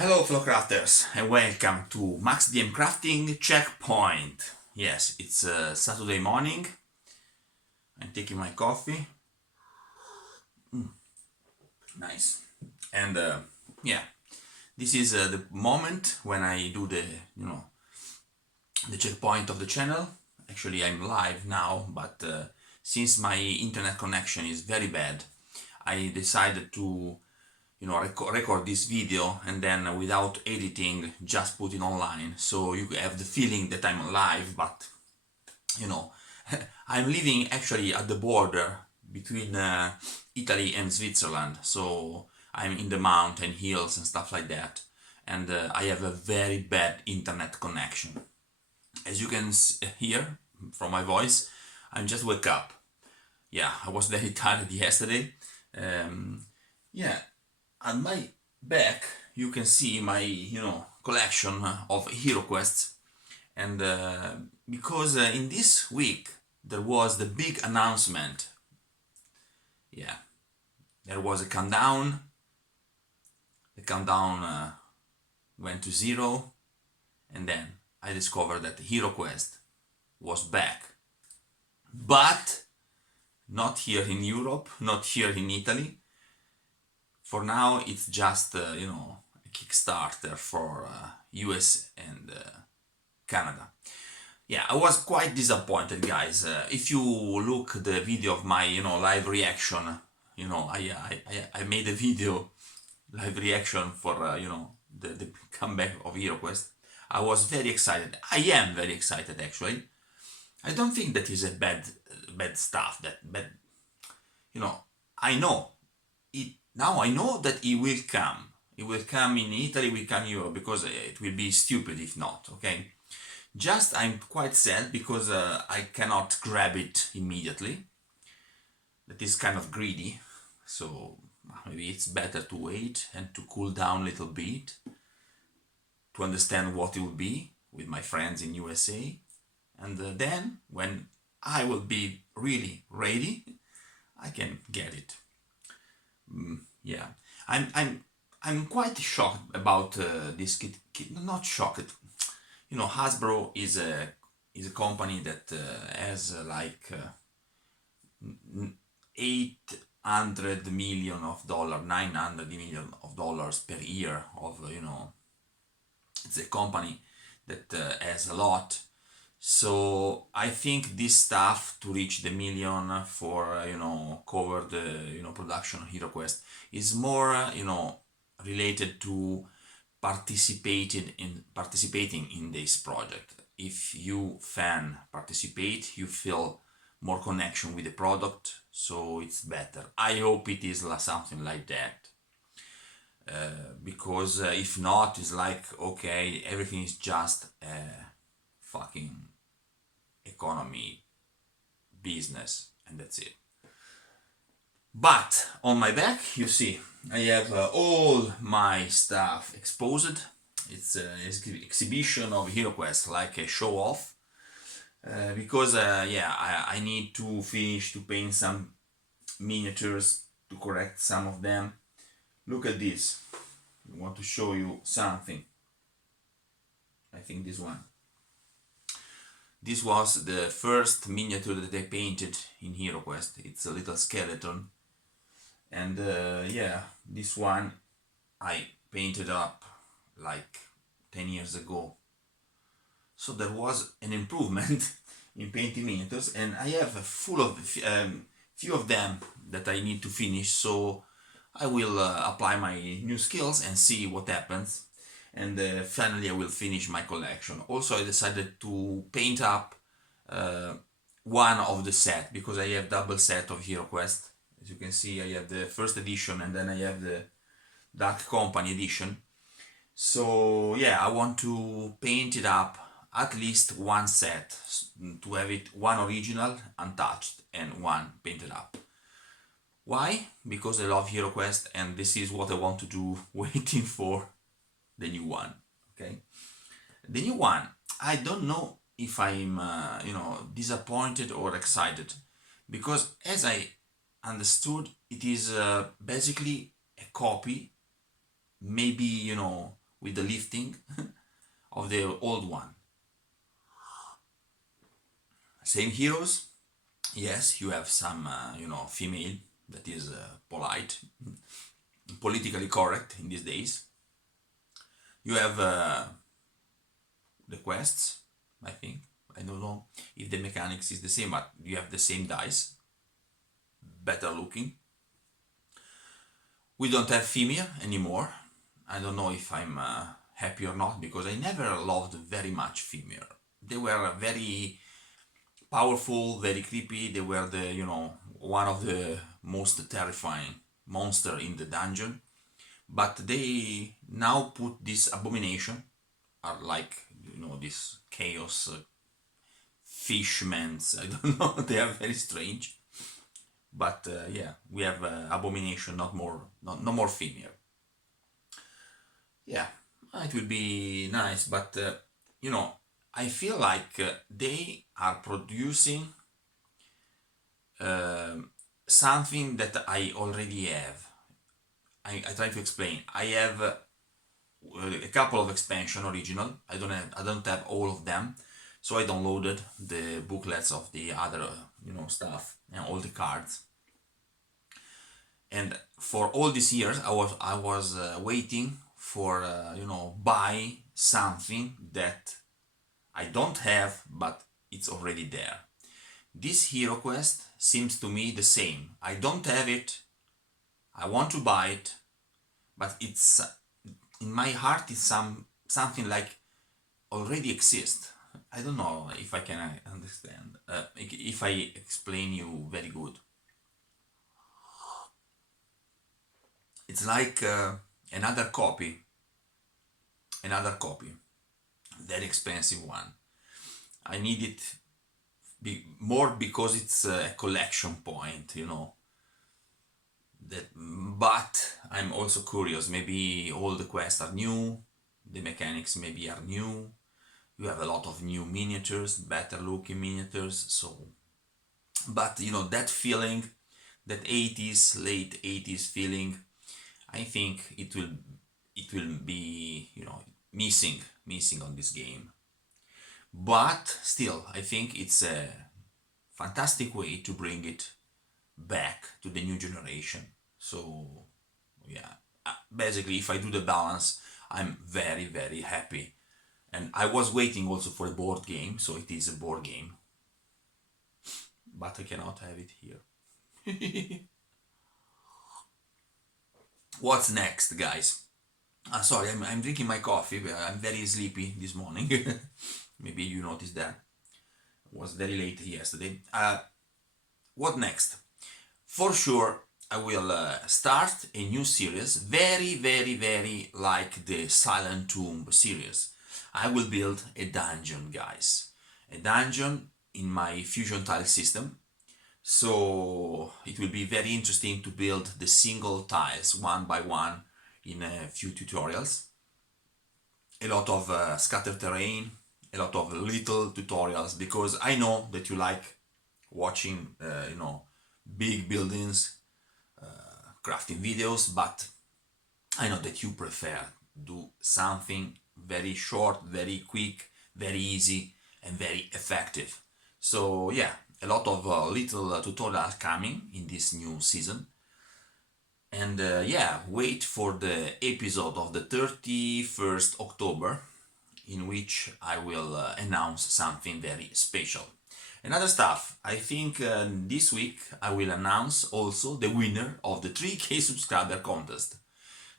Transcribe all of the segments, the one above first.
Hello fellow crafters and welcome to Max DM Crafting Checkpoint. Yes, it's Saturday morning. I'm taking my coffee. Nice. And yeah, this is the moment when I do the checkpoint of the channel. Actually, I'm live now, but since my internet connection is very bad, I decided to record this video and then without editing just put it online, so you have the feeling that I'm live. But you know I'm living actually at the border between Italy and Switzerland, so I'm in the mountain hills and stuff like that, and I have a very bad internet connection. As you can hear from my voice, I'm just wake up. Yeah, I was very tired yesterday. Yeah, on my back you can see my collection of HeroQuests, and because in this week there was the big announcement. Yeah, there was a countdown. The countdown went to 0, and then I discovered that HeroQuest was back, but not here in Europe, not here in Italy. For now, it's just a Kickstarter for US and Canada. Yeah, I was quite disappointed, guys. If you look the video of my live reaction, I made a video live reaction for the comeback of HeroQuest. I was very excited. I am very excited, actually. I don't think that is a bad stuff. That bad, I know it now. I know that it will come. It will come in Italy. Will come in Europe, because it will be stupid if not. Okay. Just I'm quite sad because I cannot grab it immediately. That is kind of greedy. So maybe it's better to wait and to cool down a little bit to understand what it will be with my friends in USA, and then when I will be really ready, I can get it. Yeah, I'm quite shocked about this kit. Not shocked. Hasbro is a company that has like 800 million of dollar, 900 million of dollars per year of it's a company that has a lot. So I think this stuff to reach the million for cover the production of HeroQuest is more related to participating in this project. If you fan participate, you feel more connection with the product, so it's better. I hope it is something like that. Because if not, it's like, okay, everything is just a fucking economy business, and that's it. But on my back, you see, I have all my stuff exposed. It's an exhibition of HeroQuest, like a show off. Because yeah, I need to finish to paint some miniatures to correct some of them. Look at this. I want to show you something. I think this one. This was the first miniature that I painted in HeroQuest. It's a little skeleton. And yeah, this one I painted up like 10 years ago. So there was an improvement in painting miniatures, and I have a few of them that I need to finish. So I will apply my new skills and see what happens, and finally I will finish my collection. Also, I decided to paint up one of the set, because I have double set of HeroQuest. As you can see, I have the first edition and then I have the Dark Company edition. So yeah, I want to paint it up, at least one set, to have it one original untouched and one painted up. Why? Because I love HeroQuest and this is what I want to do, waiting for the new one. Okay, the new one, I don't know if I'm disappointed or excited, because as I understood, it is basically a copy, maybe with the lifting of the old one. Same heroes. Yes, you have some, female that is polite, politically correct in these days. You have the quests, I think. I don't know if the mechanics is the same, but you have the same dice, better looking. We don't have female anymore. I don't know if I'm happy or not, because I never loved very much female. They were very powerful, very creepy. They were one of the most terrifying monster in the dungeon. But they now put this abomination, are like this chaos fishmans. I don't know. They are very strange. But yeah, we have abomination, not more, no more female. Yeah, it will be nice, but I feel like they are producing something that I already have. I try to explain. I have a couple of expansion original. I don't have all of them, so I downloaded the booklets of the other stuff and all the cards. And for all these years, I was waiting for buy something that I don't have, but it's already there. This HeroQuest seems to me the same. I don't have it. I want to buy it, but it's in my heart. It's something like already exists. I don't know if I can understand. If I explain you very good. It's like another copy, very expensive one. I need it more because it's a collection point, But I'm also curious. Maybe all the quests are new, the mechanics maybe are new. You have a lot of new miniatures, better looking miniatures. So, but that feeling, that 80s, late 80s feeling, I think it will be missing on this game. But still, I think it's a fantastic way to bring it back to the new generation. So yeah, basically, if I do the balance, I'm very, very happy. And I was waiting also for a board game, so it is a board game, but I cannot have it here. What's next, guys? Sorry, I'm drinking my coffee. I'm very sleepy this morning. Maybe you noticed that. It was very late yesterday. What next? For sure, I will start a new series, very, very, very like the Silent Tomb series. I will build a dungeon, guys. A dungeon in my fusion tile system. So it will be very interesting to build the single tiles one by one in a few tutorials. A lot of scatter terrain, a lot of little tutorials, because I know that you like watching, big buildings, crafting videos, but I know that you prefer do something very short, very quick, very easy, and very effective. So yeah, a lot of little tutorials coming in this new season. And yeah, wait for the episode of the 31st October, in which I will announce something very special. Another stuff, I think this week I will announce also the winner of the 3K subscriber contest.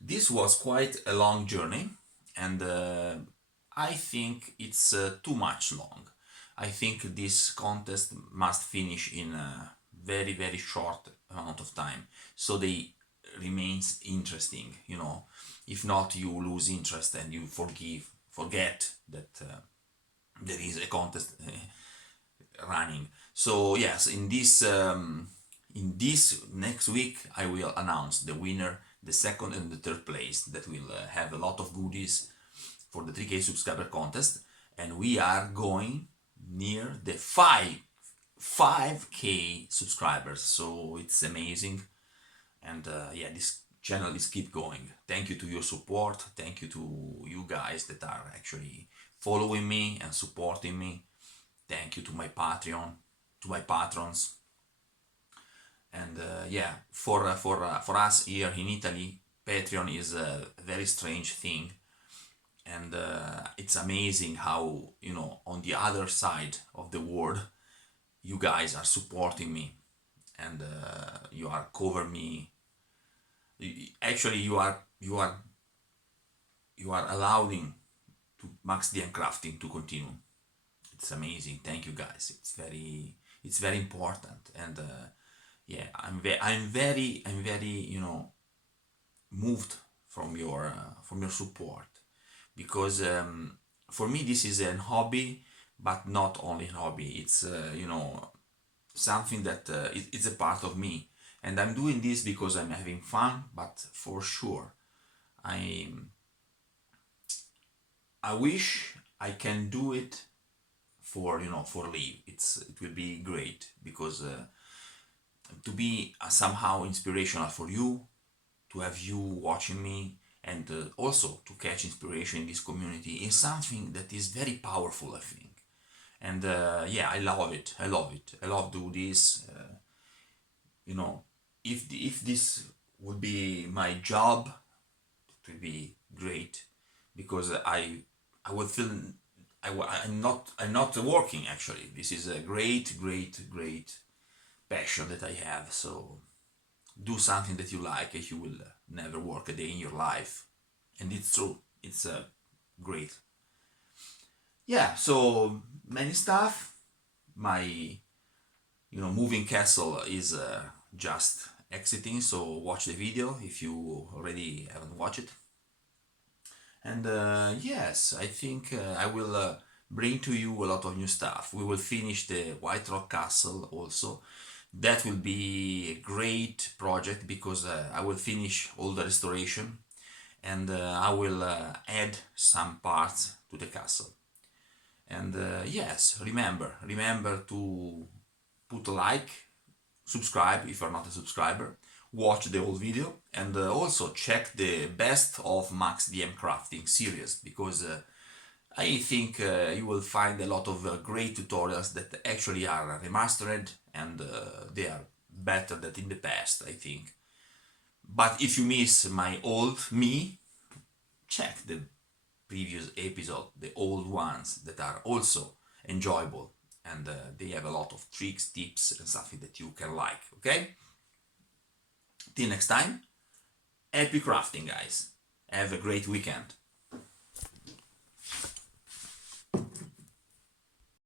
This was quite a long journey, and I think it's too much long. I think this contest must finish in a very, very short amount of time, so they remains interesting. If not, you lose interest and you forget that there is a contest running. So yes, in this next week I will announce the winner, the second and the third place, that will have a lot of goodies for the 3K subscriber contest, and we are going near the 5K subscribers, so it's amazing. And yeah, this channel is keep going. Thank you to your support. Thank you to you guys that are actually following me and supporting me. Thank you to my Patreon, to my patrons. And yeah, for us here in Italy, Patreon is a very strange thing, and it's amazing how, you know, on the other side of the world, you guys are supporting me, and you are cover me. Actually, you are allowing to Max DM Crafting to continue. It's amazing. Thank you guys. It's very important, and yeah, I'm very moved from your support, because for me this is an hobby, but not only a hobby. It's something that it's a part of me, and I'm doing this because I'm having fun. But for sure, I I wish I can do it for live. It will be great, because to be somehow inspirational for you, to have you watching me, and also to catch inspiration in this community is something that is very powerful, I think. And yeah, I love it. I love it. I love do this. You know, if this would be my job, it would be great, because I would feel I'm not working actually. This is a great passion that I have. So do something that you like, and you will never work a day in your life. And it's true. It's great. Yeah. So many stuff. My moving castle is just exiting. So watch the video if you already haven't watched it. And yes, I think I will bring to you a lot of new stuff. We will finish the White Rock Castle also. That will be a great project, because I will finish all the restoration, and I will add some parts to the castle. And yes, remember to put a like, subscribe if you're not a subscriber, watch the whole video, and also check the best of Max DM Crafting series, because I think you will find a lot of great tutorials that actually are remastered, and they are better than in the past, I think. But if you miss my old me, check the previous episode, the old ones that are also enjoyable, and they have a lot of tricks, tips, and something that you can like. Okay? Till next time, happy crafting, guys. Have a great weekend.